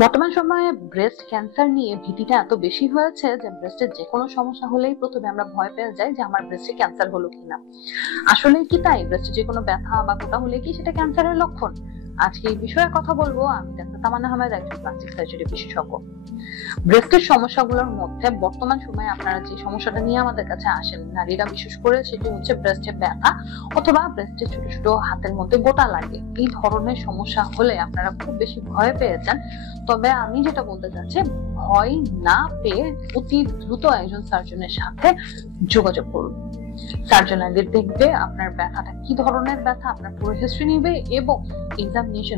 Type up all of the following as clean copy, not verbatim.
বর্তমান সময়ে breast cancer নিয়ে ভীতিটা এত বেশি হয়েছে যে ব্রেস্টের যে কোনো সমস্যা হলেই প্রথমে আমরা ভয় পেয়ে যাই যে আমার ব্রেস্টে ক্যান্সার হলো কিনা। আসলে কি তাই? ব্রেস্টে যে কোনো ব্যথা বা গোটা হলে কি সেটা ক্যান্সারের লক্ষণ? আজকে এই বিষয়ে কথা বলবো। আমি ডাক্তার তামান্না আহমেদ, একজন প্লাস্টিক সার্জারি বিশেষজ্ঞ। ব্রেস্টের সমস্যাগুলোর মধ্যে বর্তমান সময়ে আপনারা যে সমস্যাটা নিয়ে আমাদের কাছে আসেন নারীরা বিশেষ করে, সেটি হচ্ছে ব্রেস্টে ব্যথা অথবা ব্রেস্টে ছোট ছোট হাতের মধ্যে গোটা লাগে। এই ধরনের সমস্যা হলে আপনারা খুব বেশি ভয় পেয়ে যান। তবে আমি যেটা বলতে চাচ্ছি, ভয় না পেয়ে অতি দ্রুত একজন সার্জনের সাথে যোগাযোগ করুন। সার্জন আগে দেখবে আপনার ব্যথাটা কি ধরনের ব্যথা, আপনার পুরো হিস্ট্রি নিবে এবং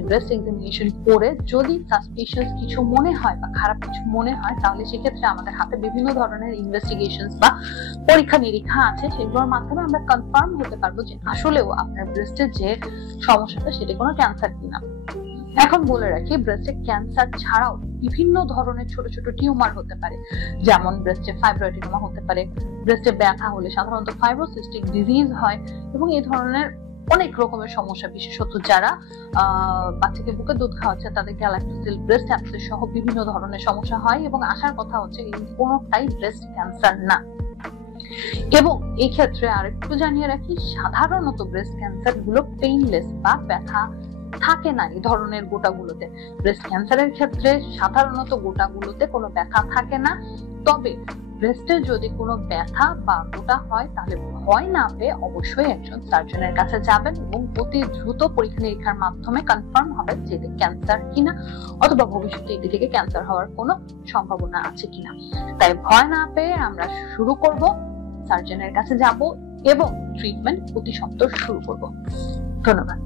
ব্রেস্ট এক্সামিনেশন করে যদি সাসপিশিয়াস কিছু মনে হয় বা খারাপ কিছু মনে হয়, তাহলে সেক্ষেত্রে আমাদের হাতে বিভিন্ন ধরনের ইনভেস্টিগেশন বা পরীক্ষা নিরীক্ষা আছে, সেগুলোর মাধ্যমে আমরা কনফার্ম হতে পারবো যে আসলেও আপনার ব্রেস্টের যে সমস্যাটা সেটা কোনো ক্যান্সার কিনা। এখন বলে রাখি, ব্রেস্টে ক্যান্সার ছাড়াও বিভিন্ন ধরনের ছোট ছোট টিউমার হতে পারে, যেমন ব্রেস্টে ফাইব্রয়েডিনোমা হতে পারে। ব্রেস্টে ব্যথা হলে সাধারণত ফাইব্রোসিস্টিক ডিজিজ হয় এবং এই ধরনের অনেক রকমের সমস্যা, বিশেষত যারা বাচ্চাকে বুকে দুধ খাওয়াচ্ছে তাদের গ্যালাক্টোসিল, ব্রেস্ট অ্যাবসেস সহ বিভিন্ন ধরনের সমস্যা হয় এবং আসার কথা হচ্ছে এই কোনোটাই ব্রেস্ট ক্যান্সার না। এবং এই ক্ষেত্রে আরেকটু জানিয়ে রাখি, সাধারণত ব্রেস্ট ক্যান্সার গুলো পেইনলেস বা ব্যথা থাকে না এই ধরনের গোটাগুলোতে। ব্রেস্ট ক্যান্সারের ক্ষেত্রে সাধারণত গোটাগুলোতে কোনো ব্যথা থাকে না। তবে ব্রেস্টে যদি কোনো ব্যথা বা গোটা হয় তাহলে ভয় না পেয়ে অবশ্যই একজন সার্জনের কাছে যাবেন এবং অতি দ্রুত পরীক্ষা নিরীক্ষার মাধ্যমে কনফার্ম হবে যে এটি ক্যান্সার কিনা অথবা ভবিষ্যতে এটি থেকে ক্যান্সার হওয়ার কোনো সম্ভাবনা আছে কিনা। তাই ভয় না পেয়ে আমরা শুরু করব, সার্জনের কাছে যাব এবং ট্রিটমেন্ট অতি সত্বর শুরু করব। ধন্যবাদ।